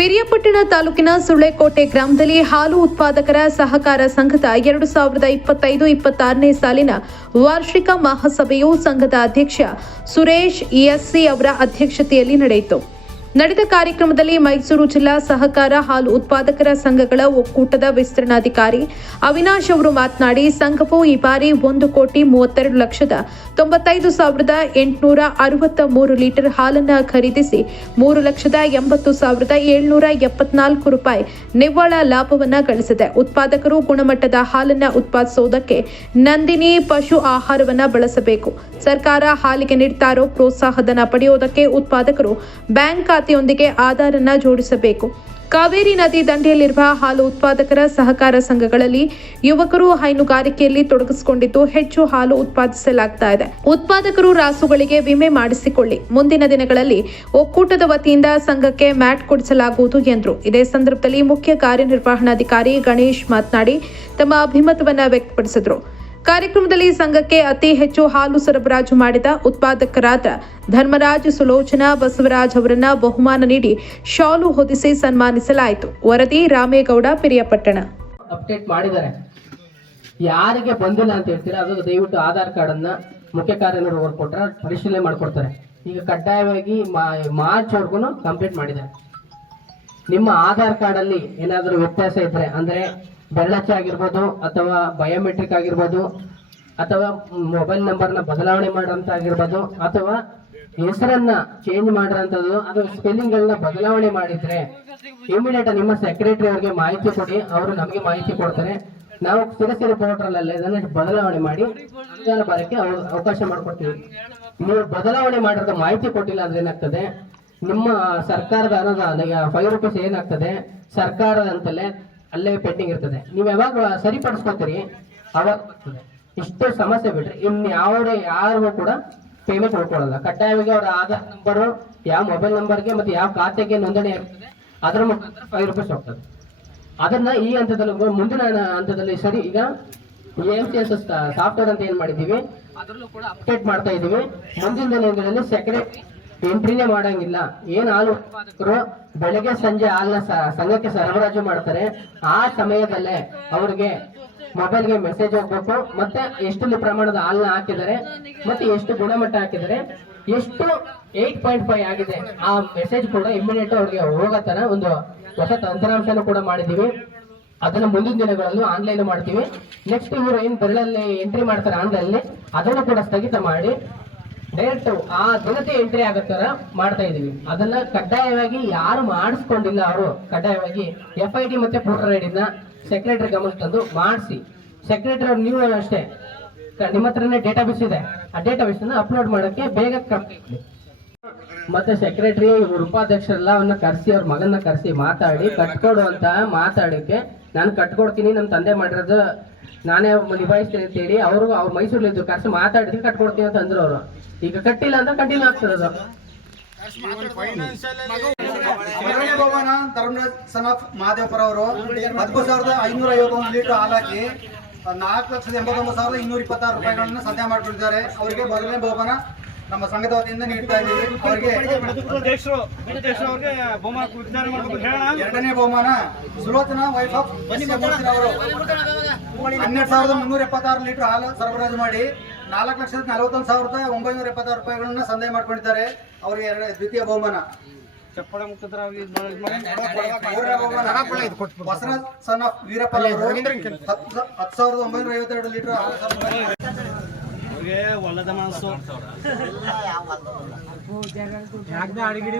ಪಿರಿಯಾಪಟ್ಟಣ ತಾಲೂಕಿನ ಸುಳ್ಳೆಕೋಟೆ ಗ್ರಾಮದಲ್ಲಿ ಹಾಲು ಉತ್ಪಾದಕರ ಸಹಕಾರ ಸಂಘದ 2025-26ನೇ ಸಾಲಿನ ವಾರ್ಷಿಕ ಮಹಾಸಭೆಯು ಸಂಘದ ಅಧ್ಯಕ್ಷ ಸುರೇಶ್ ಎಸ್ಸಿ ಅವರ ಅಧ್ಯಕ್ಷತೆಯಲ್ಲಿ ನಡೆಯಿತು. ನಡೆದ ಕಾರ್ಯಕ್ರಮದಲ್ಲಿ ಮೈಸೂರು ಜಿಲ್ಲಾ ಸಹಕಾರ ಹಾಲು ಉತ್ಪಾದಕರ ಸಂಘಗಳ ಒಕ್ಕೂಟದ ವಿಸ್ತರಣಾಧಿಕಾರಿ ಅವಿನಾಶ್ ಅವರು ಮಾತನಾಡಿ, ಸಂಘವು ಈ ಬಾರಿ 1,32,95,863 ಲೀಟರ್ ಹಾಲನ್ನು ಖರೀದಿಸಿ 3,80,774 ರೂಪಾಯಿ ನಿವ್ವಳ ಲಾಭವನ್ನು ಗಳಿಸಿದೆ. ಉತ್ಪಾದಕರು ಗುಣಮಟ್ಟದ ಹಾಲನ್ನು ಉತ್ಪಾದಿಸುವುದಕ್ಕೆ ನಂದಿನಿ ಪಶು ಆಹಾರವನ್ನು ಬಳಸಬೇಕು. ಸರ್ಕಾರ ಹಾಲಿಗೆ ನೀಡ್ತಾ ಇರೋ ಪ್ರೋತ್ಸಾಹಧನ ಪಡೆಯುವುದಕ್ಕೆ ಉತ್ಪಾದಕರು ಬ್ಯಾಂಕ್ ಖಾತೆಯೊಂದಿಗೆ ಆಧಾರನ್ನ ಜೋಡಿಸಬೇಕು. ಕಾವೇರಿ ನದಿ ದಂಡೆಯಲ್ಲಿರುವ ಹಾಲು ಉತ್ಪಾದಕರ ಸಹಕಾರ ಸಂಘಗಳಲ್ಲಿ ಯುವಕರು ಹೈನುಗಾರಿಕೆಯಲ್ಲಿ ತೊಡಗಿಸಿಕೊಂಡಿದ್ದು ಹೆಚ್ಚು ಹಾಲು ಉತ್ಪಾದಿಸಲಾಗ್ತಾ ಇದೆ. ಉತ್ಪಾದಕರು ರಾಸುಗಳಿಗೆ ವಿಮೆ ಮಾಡಿಸಿಕೊಳ್ಳಿ. ಮುಂದಿನ ದಿನಗಳಲ್ಲಿ ಒಕ್ಕೂಟದ ವತಿಯಿಂದ ಸಂಘಕ್ಕೆ ಮ್ಯಾಟ್ ಕೊಡಿಸಲಾಗುವುದು ಎಂದರು. ಇದೇ ಸಂದರ್ಭದಲ್ಲಿ ಮುಖ್ಯ ಕಾರ್ಯನಿರ್ವಹಣಾಧಿಕಾರಿ ಗಣೇಶ್ ಮಾತನಾಡಿ ತಮ್ಮ ಅಭಿಮತವನ್ನು ವ್ಯಕ್ತಪಡಿಸಿದರು. ಕಾರ್ಯಕ್ರಮದಲ್ಲಿ ಸಂಘಕ್ಕೆ ಅತಿ ಹೆಚ್ಚು ಹಾಲು ಸರಬರಾಜು ಮಾಡಿದ ಉತ್ಪಾದಕರಾದ ಧರ್ಮರಾಜ್, ಸುಲೋಚನಾ, ಬಸವರಾಜ್ ಅವರನ್ನ ಬಹುಮಾನ ನೀಡಿ ಶಾಲು ಹೊದಿಸಿ ಸನ್ಮಾನಿಸಲಾಯಿತು. ವರದಿ ರಾಮೇಗೌಡ, ಪಿರಿಯಾಪಟ್ಟಣ. ಅಪ್ಡೇಟ್ ಮಾಡಿದ್ದಾರೆ. ಯಾರಿಗೆ ಬಂದಿಲ್ಲ ಅಂತ ಹೇಳ್ತೀರಾ ಅದು ದಯವಿಟ್ಟು ಆಧಾರ್ ಕಾರ್ಡ್ ಅನ್ನ ಮುಖ್ಯ ಕಾರ್ಯನಿರ್ವಾಹಕರು ಕೊಟ್ಟರೆ ಪರಿಶೀಲನೆ ಮಾಡಿಕೊಡ್ತಾರೆ. ಈಗ ಕಡ್ಡಾಯವಾಗಿ ಮಾರ್ಚ್ ವರ್ಗು ಕಂಪ್ಲೀಟ್ ಮಾಡಿದ್ದಾರೆ. ನಿಮ್ಮ ಆಧಾರ್ ಕಾರ್ಡ್ ಅಲ್ಲಿ ಏನಾದರೂ ವ್ಯತ್ಯಾಸ ಇದ್ರೆ ಅಂದ್ರೆ ಬೆರಳಚ್ಚೆ ಆಗಿರ್ಬೋದು ಅಥವಾ ಬಯೋಮೆಟ್ರಿಕ್ ಆಗಿರ್ಬೋದು ಅಥವಾ ಮೊಬೈಲ್ ನಂಬರ್ನ ಬದಲಾವಣೆ ಮಾಡೋಂತ ಆಗಿರ್ಬೋದು ಅಥವಾ ಹೆಸರನ್ನ ಚೇಂಜ್ ಮಾಡಿರೋಂಥದ್ದು ಅಥವಾ ಸ್ಪೆಲ್ಲಿಂಗ್ ಗಳನ್ನ ಬದಲಾವಣೆ ಮಾಡಿದ್ರೆ ಇಮಿಡಿಯೇಟ್ ನಿಮ್ಮ ಸೆಕ್ರೆಟರಿ ಅವರಿಗೆ ಮಾಹಿತಿ ಕೊಡಿ. ಅವರು ನಮಗೆ ಮಾಹಿತಿ ಕೊಡ್ತಾರೆ. ನಾವು ಸಿರಸಿರಿ ಪೋರ್ಟಲ್ ಅಲ್ಲಿ ಅದನ್ನ ಬದಲಾವಣೆ ಮಾಡಿ ಅನುದಾನ ಬರಕ್ಕೆ ಅವಕಾಶ ಮಾಡಿಕೊಡ್ತೀವಿ. ನೀವು ಬದಲಾವಣೆ ಮಾಡಿರೋ ಮಾಹಿತಿ ಕೊಟ್ಟಿಲ್ಲ ಅಂದ್ರೆ ಏನಾಗ್ತದೆ, ನಿಮ್ಮ ಸರ್ಕಾರದ ಅನುದಾನ ಈಗ 5 ರೂಪಾಯಿ ಏನಾಗ್ತದೆ ಸರ್ಕಾರದಂತಲೇ ಅಲ್ಲೇ ಪೆಂಡಿಂಗ್ ಇರ್ತದೆ. ನೀವು ಯಾವಾಗ ಸರಿಪಡಿಸ್ಕೊತೀರಿ ಅವಾಗ ಇಷ್ಟು ಸಮಸ್ಯೆ ಬಿಟ್ರೆ ಯಾರಿಗೂ ಕೂಡ ಪೇಮೆಂಟ್ ಉಳ್ಕೊಳ್ಳಲ್ಲ. ಕಡ್ಡಾಯವಾಗಿ ಅವರ ಆಧಾರ್ ನಂಬರು ಯಾವ ಮೊಬೈಲ್ ನಂಬರ್ಗೆ ಮತ್ತೆ ಯಾವ ಖಾತೆಗೆ ನೋಂದಣಿ ಆಗ್ತದೆ ಅದರ ಮುಖಾಂತರ 5 ರೂಪಾಯಿ ಹೋಗ್ತದೆ. ಅದನ್ನ ಈ ಹಂತದಲ್ಲಿ ಮುಂದಿನ ಹಂತದಲ್ಲಿ ಸರಿ ಈಗ AMCS ಸಾಫ್ಟ್ವೇರ್ ಅಂತ ಏನ್ ಮಾಡಿದೀವಿ ಅದರಲ್ಲೂ ಕೂಡ ಅಪ್ಡೇಟ್ ಮಾಡ್ತಾ ಇದೀವಿ. ಮುಂದಿನ ದಿನಗಳಲ್ಲಿ ಸೆಕ್ರೆಟರಿ ಎಂಟ್ರಿನೇ ಮಾಡಂಗಿಲ್ಲ. ಏನ್ ಹಾಲು ಉತ್ಪಾದಕರು ಬೆಳಗ್ಗೆ ಸಂಜೆ ಹಾಲನ್ನ ಸಂಘಕ್ಕೆ ಸರಬರಾಜು ಮಾಡ್ತಾರೆ ಆ ಸಮಯದಲ್ಲೇ ಅವ್ರಿಗೆ ಮೊಬೈಲ್ಗೆ ಮೆಸೇಜ್ ಹೋಗ್ಬೇಕು. ಮತ್ತೆ ಎಷ್ಟು ಪ್ರಮಾಣದ ಹಾಲನ್ನ ಹಾಕಿದ್ದಾರೆ ಮತ್ತೆ ಎಷ್ಟು ಗುಣಮಟ್ಟ ಹಾಕಿದ್ದಾರೆ, ಎಷ್ಟು 8.5 ಆಗಿದೆ ಆ ಮೆಸೇಜ್ ಕೂಡ ಇಮಿಡಿಯೇಟ್ ಅವ್ರಿಗೆ ಹೋಗೋ ತರ ಒಂದು ಹೊಸ ತಂತ್ರಾಂಶನೂ ಕೂಡ ಮಾಡಿದೀವಿ. ಅದನ್ನ ಮುಂದಿನ ದಿನಗಳಲ್ಲೂ ಆನ್ಲೈನ್ ಮಾಡ್ತೀವಿ. ನೆಕ್ಸ್ಟ್ ಇವರು ಏನ್ ಬೆರಳಲ್ಲಿ ಎಂಟ್ರಿ ಮಾಡ್ತಾರೆ ಆನ್ಲೈನ್ ಅದನ್ನು ಕೂಡ ಸ್ಥಗಿತ ಮಾಡಿ ಡೈರೆಕ್ಟ್ ಆ ದಿನತೆ ಎಂಟ್ರಿ ಆಗೋ ತರ ಮಾಡ್ತಾ ಇದೀವಿ. ಅದನ್ನ ಕಡ್ಡಾಯವಾಗಿ ಯಾರು ಮಾಡಿಸ್ಕೊಂಡಿಲ್ಲ ಅವರು ಕಡ್ಡಾಯವಾಗಿ FID ಮತ್ತೆ ವೋಟರ್ ಐಡಿನ ಸೆಕ್ರೆಟರಿ ಗಮನ ತಂದು ಮಾಡಿಸಿ. ಸೆಕ್ರೆಟರಿ ಅವ್ರು ನೀವು ಅಷ್ಟೇ ನಿಮ್ಮ ಹತ್ರನೇ ಡೇಟಾಬೇಸ್ ಇದೆ, ಆ ಡೇಟಾಬೇಸ್ ಅನ್ನ ಅಪ್ಲೋಡ್ ಮಾಡೋಕ್ಕೆ ಬೇಗ ಮತ್ತೆ ಸೆಕ್ರೆಟರಿ ಉಪಾಧ್ಯಕ್ಷರೆಲ್ಲ ಅವನ್ನ ಕರೆಸಿ ಅವ್ರ ಮಗನ್ನ ಕರೆಸಿ ಮಾತಾಡಿ ಕಟ್ಕೊಡು ಅಂತ ಮಾತಾಡಕ್ಕೆ ನಾನು ಕಟ್ಕೊಡ್ತೀನಿ ನಮ್ಮ ತಂದೆ ಮಾಡಿರೋದು ನಾನೇ ನಿಭಾಯಿಸ್ತೀನಿ ಅಂತ ಹೇಳಿ ಅವ್ರ ಮೈಸೂರಲ್ಲಿ ಕರೆಸಿ ಮಾತಾಡಿದ್ರೆ ಕಟ್ಕೊಡ್ತೀನಿ ಅಂತ ಅಂದ್ರು. ಅವರು ಈಗ ಕಟ್ಟಿಲ್ಲ ಅಂತ ಕಂಟಿನ್ಯೂ ಆಗ್ತದೆ ಅದು. ಧರ್ಮರಾಜ್ ಸನ್ ಆಫ್ ಮಹಾದೇವಪುರ ಅವರು 14,551 ಲೀಟರ್ ಹಾಲಾಕಿ 4,89,226 ರೂಪಾಯಿಗಳನ್ನ ಸಂಧ್ಯಾ ಮಾಡಿಕೊಂಡಿದ್ದಾರೆ. ಅವರಿಗೆ ಮೊದಲನೇ ಬಹುಮಾನ ನಮ್ಮ ಸಂಘದ ವತಿಯಿಂದ ನೀಡ್ತಾ ಇದ್ದೀವಿ. ಅವರಿಗೆ ಎರಡನೇ ಬಹುಮಾನ ಸುಲೋಚನಾ ವೈಫ್ ಆಫ್ ಅವರು 12,376 ಲೀಟರ್ ಹಾಲು ಸರಬರಾಜು ಮಾಡಿ 4,41,976 ರೂಪಾಯಿಗಳನ್ನ ಸಂದಾಯ ಮಾಡ್ಕೊಂಡಿದ್ದಾರೆ. ಅವರಿಗೆ ದ್ವಿತೀಯ ಬಹುಮಾನ. ಬಸವರಾಜ್ ಸನ್ ಆಫ್ ವೀರಪ್ಪ ಅವರು 10,952 ಲೀಟರ್ ಒಳ್ಳದ ಮನಸ್ಸು ಅಡಿಗಿಡಿ